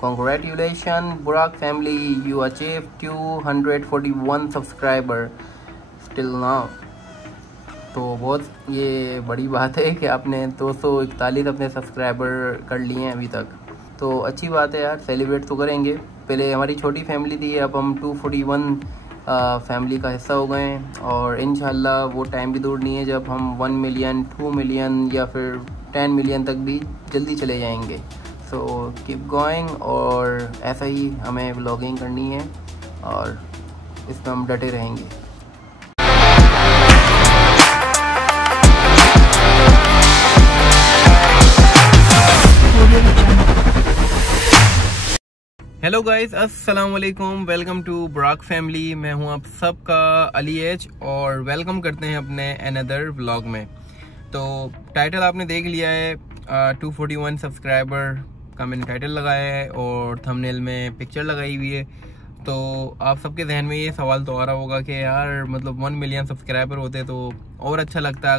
Congratulations, Burak family, you achieved 241 subscriber still now। तो बहुत ये बड़ी बात है कि आपने 241 अपने सब्सक्राइबर कर लिए हैं अभी तक, तो अच्छी बात है यार, सेलिब्रेट तो करेंगे। पहले हमारी छोटी फैमिली थी, अब हम 241 फैमिली का हिस्सा हो गए हैं और इंशाल्लाह वो टाइम भी दूर नहीं है जब हम 1 मिलियन 2 मिलियन या फिर 10 मिलियन तक भी जल्दी चले जाएंगे। सो कीप गोइंग, और ऐसा ही हमें व्लॉगिंग करनी है और इसमें हम डटे रहेंगे। हेलो गाइस, अस्सलाम वालेकुम, वेलकम टू बुराक फैमिली। मैं हूं आप सबका अली एच और वेलकम करते हैं अपने अनदर व्लॉग में। तो टाइटल आपने देख लिया है, 241 सब्सक्राइबर का मैंने टाइटल लगाया है और थंबनेल में पिक्चर लगाई हुई है। तो आप सबके जहन में ये सवाल तो आ रहा होगा कि यार मतलब 1 मिलियन सब्सक्राइबर होते तो और अच्छा लगता,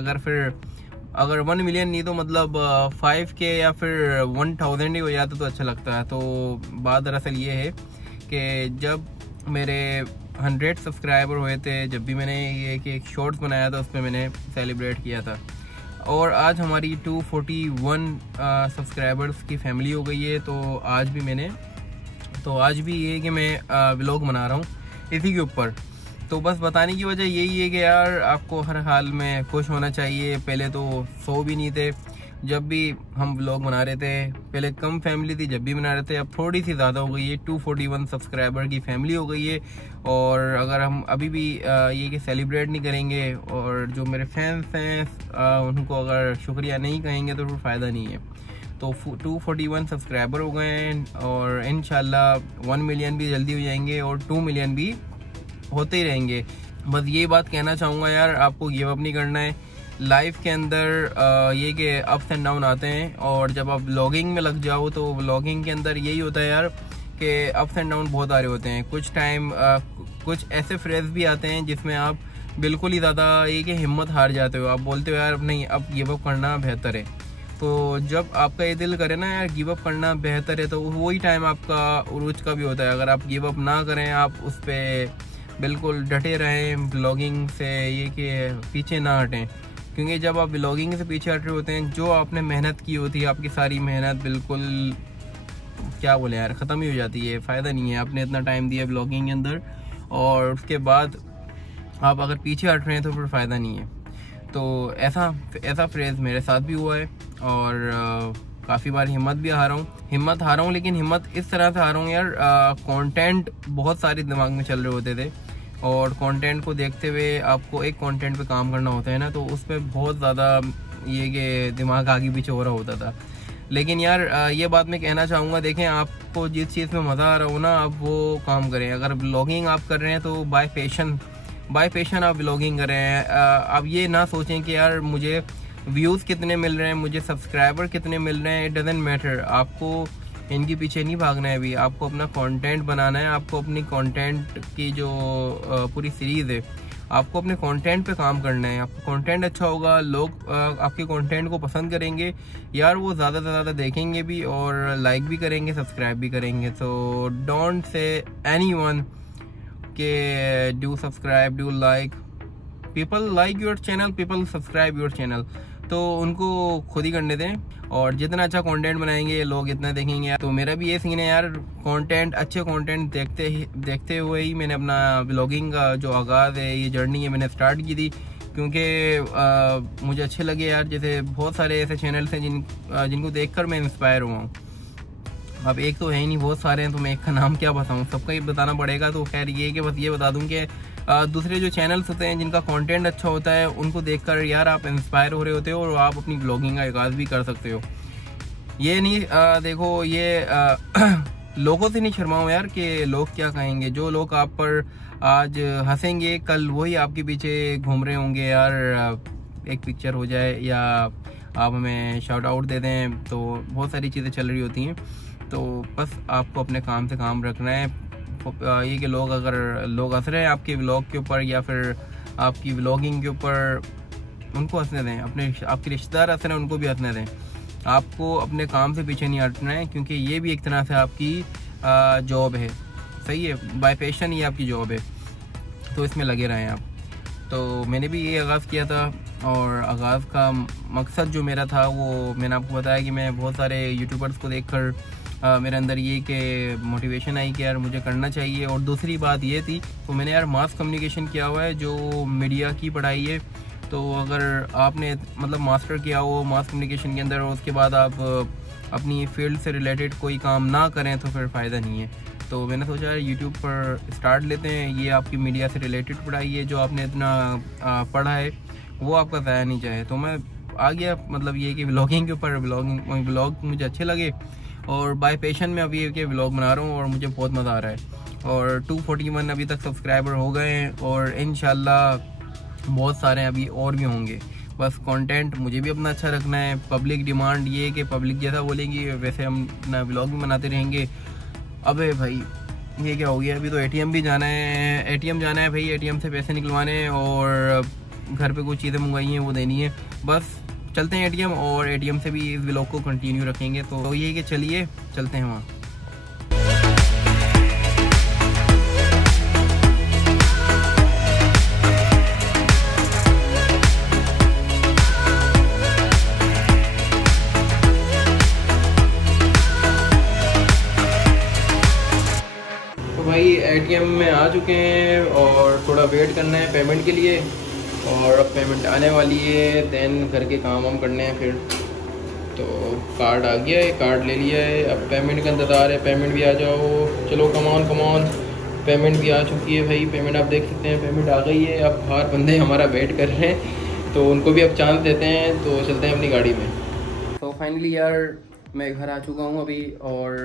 अगर 1 मिलियन नहीं तो मतलब 5K या फिर 1000 ही हो जाता तो अच्छा लगता है। तो बात दरअसल ये है कि जब मेरे 100 सब्सक्राइबर हुए थे, जब भी मैंने ये कि एक शॉर्ट्स बनाया था उसमें मैंने सेलिब्रेट किया था, और आज हमारी 241 सब्सक्राइबर्स की फैमिली हो गई है। तो आज भी ये कि मैं व्लॉग बना रहा हूँ इसी के ऊपर। तो बस बताने की वजह यही है कि यार आपको हर हाल में खुश होना चाहिए। पहले तो 100 भी नहीं थे जब भी हम व्लॉग बना रहे थे, पहले कम फैमिली थी जब भी बना रहे थे, अब थोड़ी सी ज़्यादा हो गई है, 241 सब्सक्राइबर की फैमिली हो गई है। और अगर हम अभी भी ये कि सेलिब्रेट नहीं करेंगे और जो मेरे फैंस हैं उनको अगर शुक्रिया नहीं कहेंगे तो फिर फ़ायदा नहीं है। तो 241 सब्सक्राइबर हो गए हैं और इंशाल्लाह 1 मिलियन भी जल्दी हो जाएंगे और 2 मिलियन भी होते ही रहेंगे। बस ये बात कहना चाहूँगा यार, आपको गिव अप नहीं करना है लाइफ के अंदर। ये कि अप्स एंड डाउन आते हैं और जब आप व्लॉगिंग में लग जाओ तो व्लॉगिंग के अंदर यही होता है यार कि अप्स एंड डाउन बहुत आ रहे होते हैं। कुछ ऐसे फ्रेज भी आते हैं जिसमें आप बिल्कुल ही ज़्यादा ये कि हिम्मत हार जाते हो, आप बोलते हो यार नहीं अब गिव अप करना बेहतर है। तो जब आपका ये दिल करे ना यार गिव अप करना बेहतर है, तो वही टाइम आपका उरूज का भी होता है। अगर आप गिव अप ना करें, आप उस पर बिल्कुल डटे रहें, ब्लॉगिंग से ये कि पीछे ना हटें, क्योंकि जब आप ब्लॉगिंग से पीछे हटे होते हैं, जो आपने मेहनत की होती है, आपकी सारी मेहनत बिल्कुल क्या बोले यार ख़त्म ही हो जाती है। फ़ायदा नहीं है, आपने इतना टाइम दिया ब्लॉगिंग के अंदर और उसके बाद आप अगर पीछे हट रहे हैं तो फिर फ़ायदा नहीं है। तो ऐसा फ्रेज़ मेरे साथ भी हुआ है और काफ़ी बार हिम्मत हारा हूँ, लेकिन हिम्मत इस तरह से हारा हूँ यार, कंटेंट बहुत सारे दिमाग में चल रहे होते थे और कंटेंट को देखते हुए आपको एक कंटेंट पे काम करना होता है ना, तो उस पर बहुत ज़्यादा ये कि दिमाग आगे पीछे हो रहा होता था। लेकिन यार ये बात मैं कहना चाहूँगा, देखें आपको जिस चीज़ में मज़ा आ रहा हो ना, आप वो काम करें। अगर ब्लॉगिंग आप कर रहे हैं तो बाय पैशन आप ब्लॉगिंग कर रहे हैं। आप ये ना सोचें कि यार मुझे व्यूज़ कितने मिल रहे हैं, मुझे सब्सक्राइबर कितने मिल रहे हैं, इट डजेंट मैटर। आपको इनके पीछे नहीं भागना है, अभी आपको अपना कंटेंट बनाना है। आपको अपनी कंटेंट की जो पूरी सीरीज़ है, आपको अपने कंटेंट पे काम करना है। आपका कंटेंट अच्छा होगा, लोग आपके कंटेंट को पसंद करेंगे यार, वो ज़्यादा से ज़्यादा देखेंगे भी और लाइक भी करेंगे, सब्सक्राइब भी करेंगे। सो डोंट से एनीवन के do subscribe, do like. People like your channel, people subscribe your channel, तो उनको खुद ही करने दें। और जितना अच्छा कंटेंट बनाएंगे लोग इतना देखेंगे। तो मेरा भी ये सीन है यार, अच्छे कंटेंट देखते हुए ही मैंने अपना व्लॉगिंग का जो आगाज़ है, ये जर्नी है, मैंने स्टार्ट की थी, क्योंकि मुझे अच्छे लगे यार। जैसे बहुत सारे ऐसे चैनल्स हैं जिनको देखकर मैं इंस्पायर हुआ हूँ। अब एक तो है ही नहीं, बहुत सारे हैं, तो मैं एक का नाम क्या बताऊँ, सबका ही बताना पड़ेगा। तो खैर ये कि बस ये बता दूँ कि दूसरे जो चैनल्स होते हैं जिनका कंटेंट अच्छा होता है, उनको देखकर यार आप इंस्पायर हो रहे होते हो और आप अपनी ब्लॉगिंग का आगाज़ भी कर सकते हो। ये नहीं देखो ये लोगों से नहीं शर्माओ यार कि लोग क्या कहेंगे। जो लोग आप पर आज हंसेंगे, कल वही आपके पीछे घूम रहे होंगे यार, एक पिक्चर हो जाए या आप हमें शाउट आउट दे दें, तो बहुत सारी चीज़ें चल रही होती हैं। तो बस आपको अपने काम से काम रखना है। ये कि अगर लोग हंस रहे हैं आपके व्लॉग के ऊपर या फिर आपकी व्लॉगिंग के ऊपर, उनको हंसने दें। आपके रिश्तेदार हंस रहे हैं, उनको भी हंसने दें। आपको अपने काम से पीछे नहीं हटना है, क्योंकि ये भी एक तरह से आपकी जॉब है, सही है, बाय पैशन ये आपकी जॉब है, तो इसमें लगे रहें आप। तो मैंने भी ये आगाज़ किया था, और आगाज़ का मकसद जो मेरा था वो मैंने आपको बताया कि मैं बहुत सारे यूट्यूबर्स को देखकर मेरे अंदर ये कि मोटिवेशन आई कि यार मुझे करना चाहिए। और दूसरी बात ये थी, तो मैंने यार मास कम्युनिकेशन किया हुआ है, जो मीडिया की पढ़ाई है। तो अगर आपने मतलब मास्टर किया हो मास कम्युनिकेशन के अंदर और उसके बाद आप अपनी फील्ड से रिलेटेड कोई काम ना करें तो फिर फ़ायदा नहीं है। तो मैंने सोचा यार यूट्यूब पर स्टार्ट लेते हैं, ये आपकी मीडिया से रिलेटेड पढ़ाई है, जो आपने इतना पढ़ा है वो आपका ज़ाया नहीं जाए। तो मैं आ गया, मतलब ये कि व्लॉगिंग के ऊपर व्लॉग मुझे अच्छे लगे, और बाय पैशन में अभी के व्लॉग बना रहा हूँ और मुझे बहुत मज़ा आ रहा है। और 241 अभी तक सब्सक्राइबर हो गए हैं, और इंशाल्लाह बहुत सारे अभी और भी होंगे। बस कंटेंट मुझे भी अपना अच्छा रखना है। पब्लिक डिमांड ये है कि पब्लिक जैसा बोलेंगी वैसे हम ना व्लॉग भी बनाते रहेंगे। अबे भाई ये क्या हो गया, अभी तो एटीएम भी जाना है, एटीएम जाना है भाई, एटीएम से पैसे निकलवाने हैं, और घर पे कुछ चीज़ें मंगवाई हैं वो देनी है। बस चलते हैं एटीएम, और एटीएम से भी इस व्लॉग को कंटिन्यू रखेंगे। तो ये कि चलिए चलते हैं वहाँ। तो भाई एटीएम में आ चुके हैं, और थोड़ा वेट करना है पेमेंट के लिए, और अब पेमेंट आने वाली है, देन घर के काम हम करने हैं फिर। तो कार्ड आ गया है, कार्ड ले लिया है, अब पेमेंट का इंतज़ार है, पेमेंट भी आ जाओ, चलो कमॉन पेमेंट भी आ चुकी है भाई। पेमेंट आप देख सकते हैं, पेमेंट आ गई है। अब बाहर बंदे हमारा वेट कर रहे हैं, तो उनको भी अब चांस देते हैं, तो चलते हैं अपनी गाड़ी में। तो फाइनली यार मैं घर आ चुका हूँ अभी, और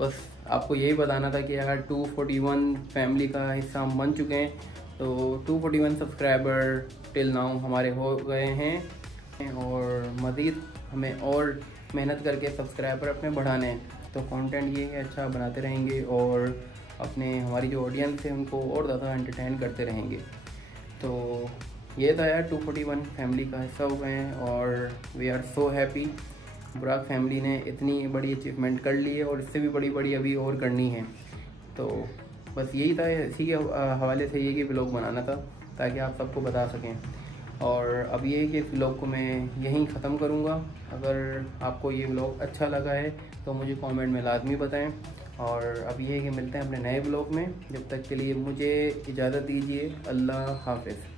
बस आपको यही बताना था कि यार 241 फैमिली का हिस्सा हम बन चुके हैं। तो 241 सब्सक्राइबर टिल नाउ हमारे हो गए हैं, और मज़ीद हमें और मेहनत करके सब्सक्राइबर अपने बढ़ाने हैं। तो कंटेंट ये है अच्छा बनाते रहेंगे, और अपने हमारी जो ऑडियंस है उनको और ज़्यादा एंटरटेन करते रहेंगे। तो ये था यार 241 फैमिली का हिस्सा हो गए हैं, और वी आर सो हैप्पी। बुराक फैमिली ने इतनी बड़ी अचीवमेंट कर ली है, और इससे भी बड़ी अभी और करनी है। तो बस यही था, इसी के हवाले से ये कि व्लॉग बनाना था ताकि आप सबको बता सकें। और अब ये कि व्लॉग को मैं यहीं ख़त्म करूँगा। अगर आपको ये व्लॉग अच्छा लगा है तो मुझे कमेंट में लाजमी बताएं, और अब ये कि मिलते हैं अपने नए व्लॉग में। जब तक के लिए मुझे इजाज़त दीजिए, अल्लाह हाफ़िज़।